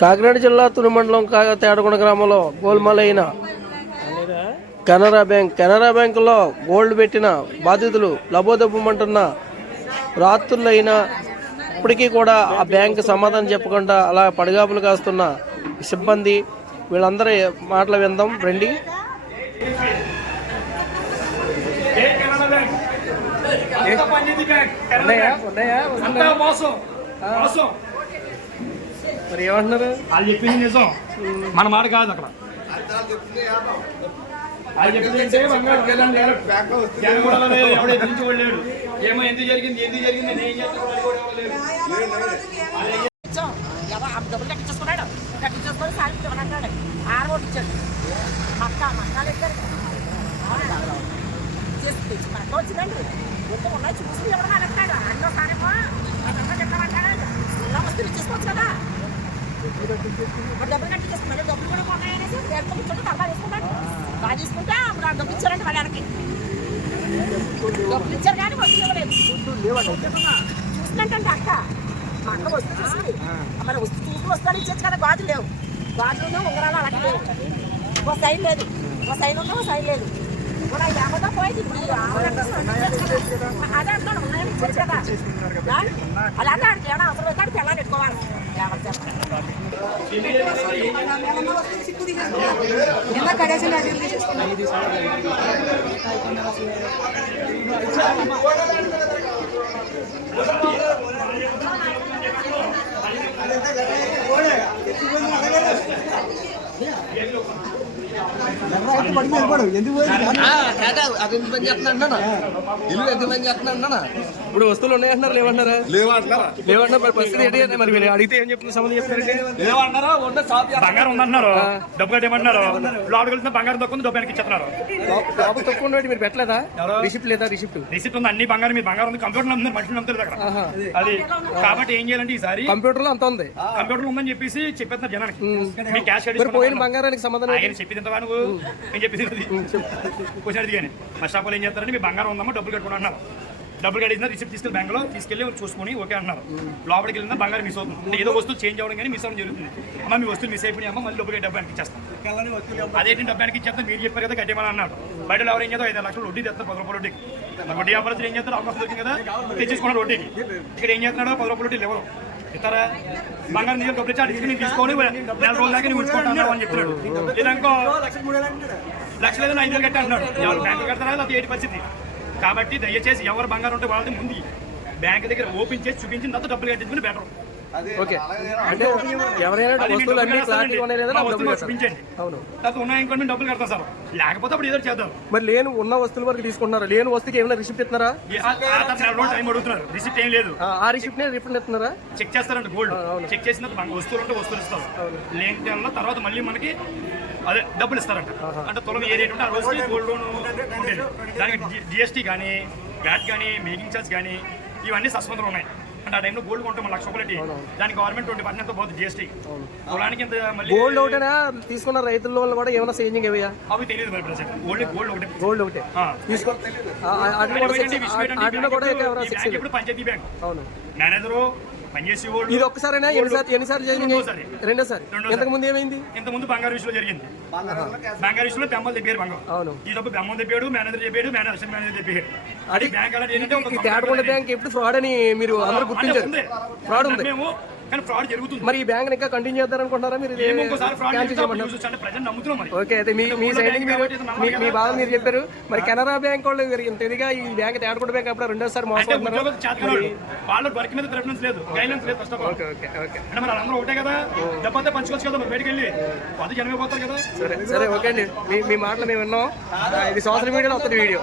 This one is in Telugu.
కాకినాడ జిల్లా తుని మండలం తేడకొండ గ్రామంలో గోల్మాలైన కెనరా బ్యాంకులో గోల్డ్ పెట్టిన బాధితులు లబోదబ్బమంటున్న రాత్రులైనా ఇప్పటికీ కూడా ఆ బ్యాంకు సమాధానం చెప్పకుండా అలా పడిగాపులు కాస్తున్న సిబ్బంది వీళ్ళందరి మాటలు విందాం రండి. మరి ఏమంటున్నారు? వాళ్ళు చెప్పింది నిజం, మన మాట కాదు. అక్కడ వాళ్ళు చెప్పింది ఏమో ఎందుకు జరిగింది డబ్బులు కట్టించేసుకున్నాడు. కట్టించేసుకొని సాయంత్రం ఇవ్వనంటాడు. ఆరు ఇచ్చాడు. మక్కాలు ఎక్కారు మక్క వచ్చిందండి. ఎంత ఉన్నాయి చూసి ఎవరు అంటాడు. అందులో సారేమో చెప్తామంటాడు. ఇలా వస్తువులు ఇచ్చేసుకోవచ్చు కదా. డబ్బులు కట్టించేసుకున్నాడు. డబ్బులు కూడా కొన్నాయనేసి రేపు కూర్చొని తర్వాత తీసుకున్నాడు. బాగా తీసుకుంటే అప్పుడు ఆ డబ్బులు ఇచ్చారంటే వాళ్ళకి డబ్బులు ఇచ్చారు కానీ వస్తువు ఇవ్వలేదు. చూసినట్టండి అక్క. మా అక్క వస్తువు చూసి మరి వస్తువు చూసి వస్తాను ఇచ్చేది కదా. గాజులు లేవు. గాజులు ఉంగరాలు అలాంటి లేవు. ఒక సైన్ లేదు. ఒక సైన్ ఉందా, ఒక సైన్ లేదు. కూడా ఏమన్నా పోయింది. అదే అంటాడు ఉన్నాయని ఇచ్చేది కదా. అలా అంటే ఆడికి ఏమైనా అవసరం అయితే ఆడికి ఎలా పెట్టుకోవాలి. ఇప్పుడు వస్తువులు ఉన్నాయంటున్నారు, లేవంటున్నారు. పరిస్థితి ఏంటి? మరి మీరు అడిగితే ఏం చెప్తున్నారు? సంబంధం చెప్తారంటే బంగారం ఉందంటున్నారు. డబ్బు కట్టేయమంటున్నారు. లోపలికి వెళ్తున్నా బంగారం తక్కువ డబ్బు వెనక్కి ఇచ్చేస్తున్నారు. డబ్బు తక్కువ ఉండేది మీరు పెట్టలేదా? రిసిప్ట్ లేదా? రిసిప్ట్ ఉంది, అన్ని బంగారం. మీ బంగారం ఉంది. కంప్యూటర్ ఉంది, మనుషులు నమ్ముతారు అక్కడ. అది కాబట్టి ఏం చేయాలంటే ఈసారి కంప్యూటర్ లో అంత ఉంది. కంప్యూటర్ ఉందని చెప్పేసి చెప్పేస్తున్నారు జనానికి. మీ క్యాష్ పోయిన బంగారానికి సంబంధం చెప్పింది ఎంత నువ్వు ఏం చెప్పింది క్వశ్చన్ అడిగాను. ఫస్ట్ ఆఫ్ ఆల్ ఏం చేస్తారంటే మీ బంగారం ఉందమ్మా డబ్బులు కట్టుకుని అన్నారు. డబ్బులు కట్టిందా రిసిప్ట్ తీసుకెళ్ళి బ్యాంకులో తీసుకెళ్ళి చూసుకుని ఓకే అన్నారు. లోపలికి వెళ్ళినా బంగారం మిస్ అవుతుంది. అంటే ఏదో వస్తువు చేంజ్ అవ్వడం కానీ మిస్ అవ్వడం జరుగుతుంది. అమ్మ మీ వస్తువులు మిస్ అయిపోయి అమ్మ మళ్ళీ డబ్బులు డబ్బు ఇచ్చేస్తాం. అదేంటి డబ్బానికి ఇచ్చేస్తాం మీరు చెప్పారు కదా కట్టేమని అన్నారు. బయట ఎవరు ఏం చేద్దాం 5 లక్షలు వడ్డీ తెస్తారు 10 రూపాయలు వడ్డీకి. వడ్డీ వ్యాపారస్తులు ఏం చేస్తారు? అవకాశం దొరికింది కదా తెచ్చేసుకున్నారు వడ్డీకి. ఇక్కడ ఏం చేస్తున్నాడో 10 రూపాయలు వడ్డీలు ఎవరు ఇస్తారా? బంగారం నీళ్ళు డబ్బులు ఇచ్చి అడిగి తీసుకొని 4 రోజుల దాకా నువ్వు ఉంచుకుంటున్నావు అని చెప్తున్నాడు. లేదనుకో లక్ష లేదని 5 వేలు కట్టి అంటున్నాడు. ఎవరు బ్యాంకులు కడతారా లేదా ఏంటి పరిస్థితి? కాబట్టి దయచేసి ఎవరు బంగారం ఉంటే వాళ్ళది ముందు బ్యాంక్ దగ్గర ఓపెన్ చేసి చూపించిన తర్వాత డబ్బులు కట్టించుకుని బెటర్. ఓకే అంటే ఎవరైనా చూపించండి. తర్వాత ఉన్నాయనుకోండి మేము డబ్బులు కడతాం సార్. లేకపోతే అప్పుడు ఏదో చేద్దాం. మరి లేని ఉన్న వస్తువుల వరకు తీసుకుంటున్నారా? లేని వస్తువుకి ఏమైనా రిసిప్ట్ ఇస్తున్నారా? టైం అడుగుతున్నారు. రిసిప్ట్ ఏం లేదు. ఆ రిసిప్ట్ రిఫండ్ ఇస్తున్నారా? చెక్ చేస్తారంటే గోల్డ్ చెక్ చేసిన వస్తువులు ఉంటే వస్తువులు ఇస్తారు. లేని టైంలో తర్వాత మళ్ళీ మనకి అదే డబ్బులు ఇస్తారంట. అంటే తులం ఏ రేట్ ఉంటే ఆ రోజుకి గోల్డ్ లోన్ ఉండేది. దానికి జిఎస్టీ కానీ వ్యాట్ కానీ మేకింగ్ ఛార్జ్ కానీ ఇవన్నీ సస్పెందలు ఉన్నాయి. అంటే ఆ టైంలో గోల్డ్ కొంటాం ₹1,00,000 దానికి గవర్నమెంట్ 20% పోతుంది జిఎస్టీ. పొలానికి ఇంత మళ్ళీ గోల్డ్ ఒకటేనా తీసుకున్న రైతుల వల్ల కూడా ఏమైనా చేంజింగ్ అయ్యా? అవి తెలియదు మరి ప్రజెంట్. గోల్డ్ ఒకటే తీసుకో. ఇప్పుడు పంచాయతీ బ్యాంక్ మేనేజరు పనిచేసి ఇది ఒక్కసారైనా ఎన్నిసార్లు జరిగింది? రెండోసారి. ఇంతకు ముందు ఏమైంది? ఇంతకుముందు బంగారు విషయంలో జరిగింది. బంగారు విషయంలో బెమ్మలు తెప్పారు బంగారు. అవును. ఈ డబ్బు బెమ్మలు తెప్పాడు, మేనేజర్ చెప్పాడు, మేనేజర్ చెప్పాడు. అది బ్యాంక్ తేడకొండ బ్యాంక్ ఎప్పుడు ఫ్రాడ్ అని మీరు అందరూ గుర్తించారు. ఫ్రాడ్ ఉంది కానీ ఫ్రాడ్ జరుగుతుంది. మరి ఈ బ్యాంక్ ఇంకా కంటిన్యూ చేద్దారనుకుంటారా మీరు? ఓకే అయితే మీ సైడ్ మీ బాధ మీరు చెప్పారు. మరి కెనరా బ్యాంక్ వాళ్ళు ఇంత ఇదిగా ఈ బ్యాంక్ తేడకొండ బ్యాంక్ అప్పుడు రెండోసారి మోసం వాళ్ళ వర్క్ మీద ప్రిఫరెన్స్ లేదు, గైడ్లైన్స్ లేదు. ఫస్ట్ ఆఫ్ ఆల్ అంటే మరి అందరూ ఒకటే కదా. డబ్బు పంచుకోవచ్చు కదా మరి బయటకు వెళ్ళి. అది జనమే పోతారు కదా. సరే ఓకే అండి. మీ మాటలు మేము విన్నాం. ఇది సోషల్ మీడియాలో వస్తుంది వీడియో.